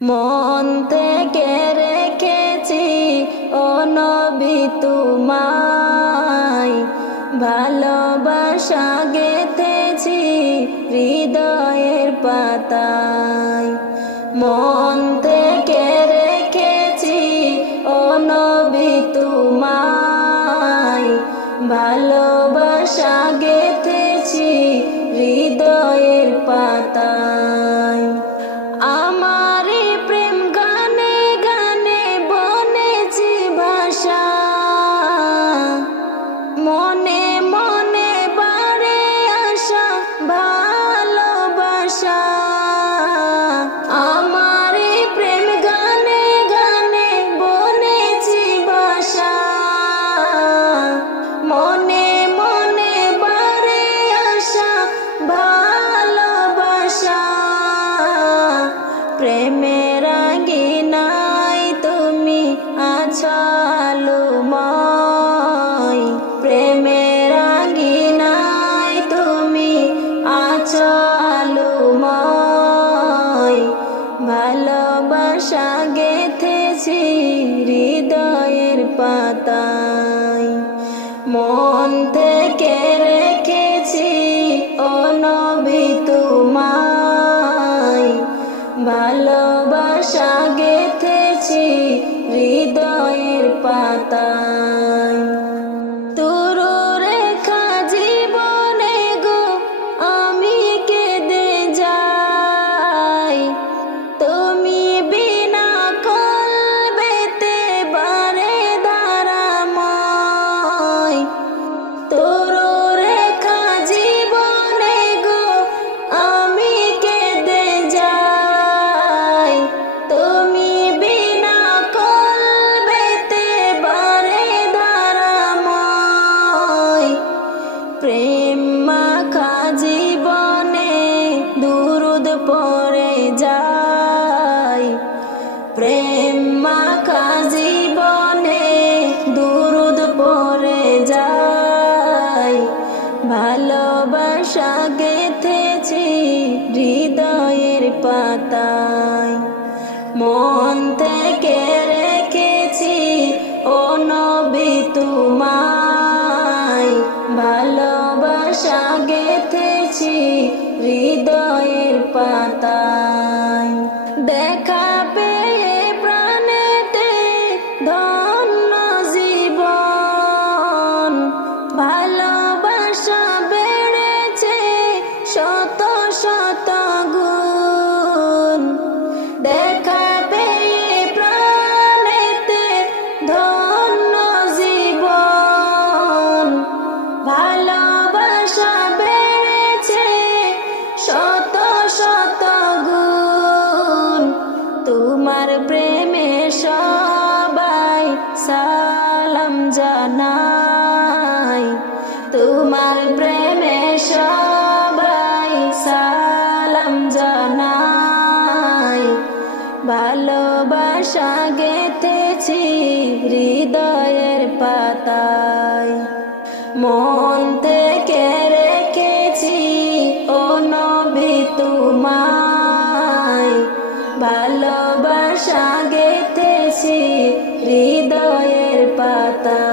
মন থেকে রেখেছি ও নবী তোমায়। ভালোবাসা গেথেছি হৃদয়ের পাতায়। মন থেকে রেখেছি ও নবী তোমায়। ভালোবাসা গেথেছি হৃদয়ের পাতায়। ভালোবাসা গেথেছি হৃদয়ের পাতায়। মন থেকে রেখেছি ও তোমায়। ভালোবাসা গেথেছি হৃদয়ের পাতায়। ভালোবাসা গেথেছি হৃদয়ের পাতায়। মন থেকে রেখেছি ও নবী তোমায়। ভালোবাসা গেথেছি হৃদয়ের পাতায়। দেখা প্রেমে সবাই সালাম জানাই। তোমার প্রেমে সবাই সালাম জানাই। ভালোবাসা গেতেছি হৃদয়ের পাতায়। মন থেকে ভালোবাসা গেতেছি হৃদয়ের পাতা।